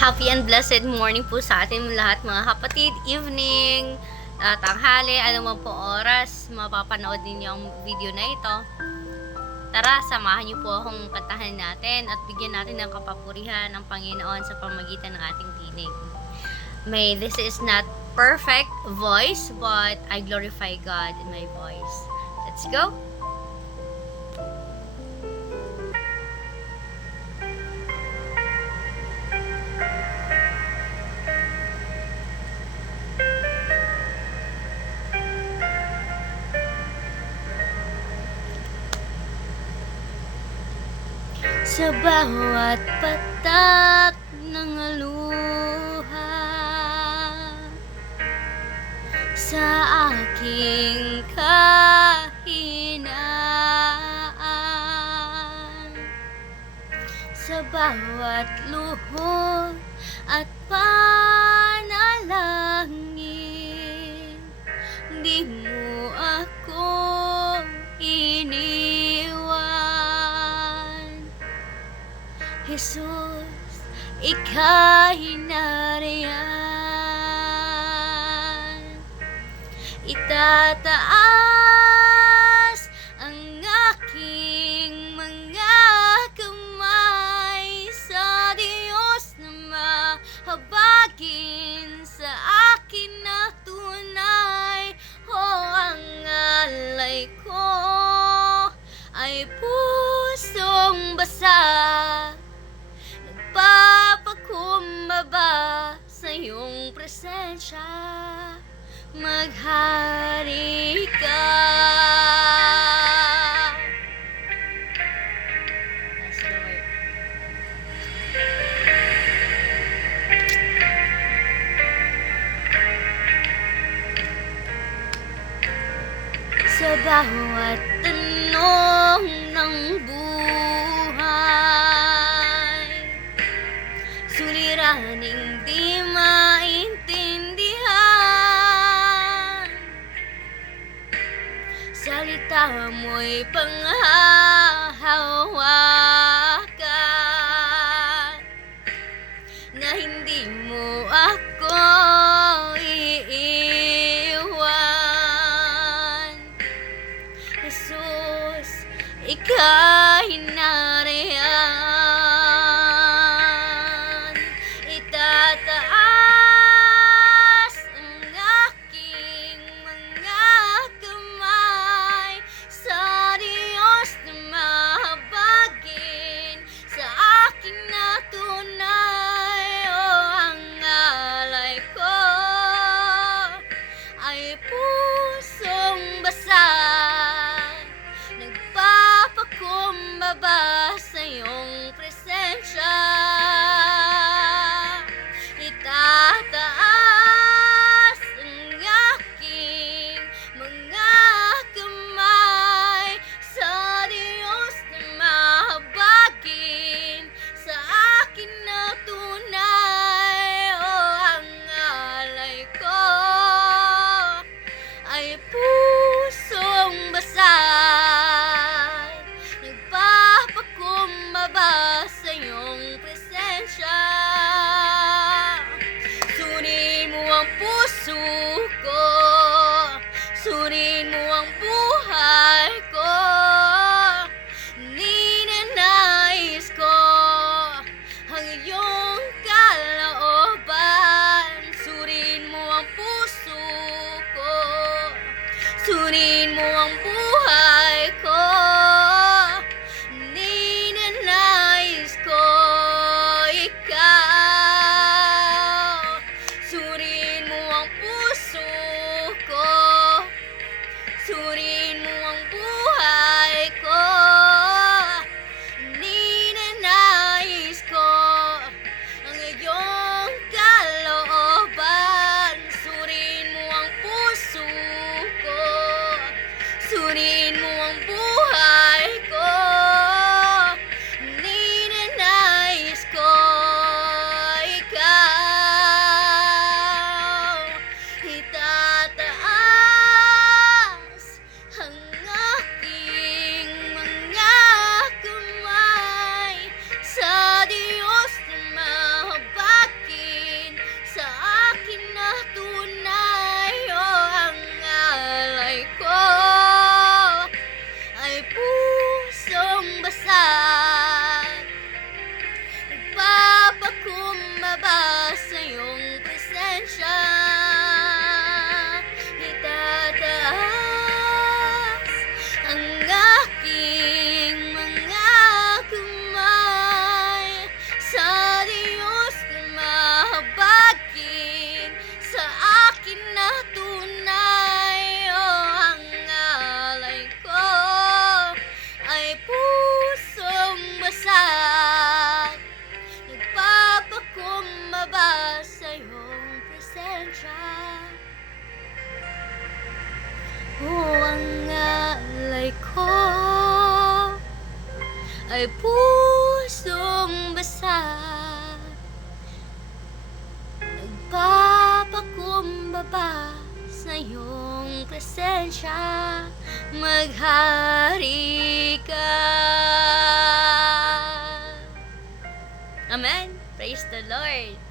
Happy and blessed morning po sa atin lahat mga kapatid. Evening, tanghali, ano man po oras mapapanood ninyo ang video na ito. Tara, samahan niyo po akong kantahan natin at bigyan natin ng kapapurihan ang Panginoon sa pamagitan ng ating tinig. May this is not perfect voice, but I glorify God in my voice. Let's go! Sa bawat patak ng luha, sa aking kahinaan, sa bawat luhod at panalangin, di mo ako Jesus, ika'y nariyan. Itataas ang aking mga kamay sa Diyos na mahabagin sa akin na tunay. O ang alay ko ay pusong basa, papakumbaba sa iyong presensya, maghari ka. Yes, Lord. Sa bawat tanong ng buhay, suliraning di maintindihan, salita mo'y panghahawakan, na hindi mo ako iiwan. Jesus, ika'y nariyan. Itataas ang aking mga kamay sa Diyos na mahabagin sa aking na tunay. O presensya. Ang alay ko ay pusong basa, nagpapakumbaba sa iyong presensya. Maghari ka. Amen. Praise the Lord.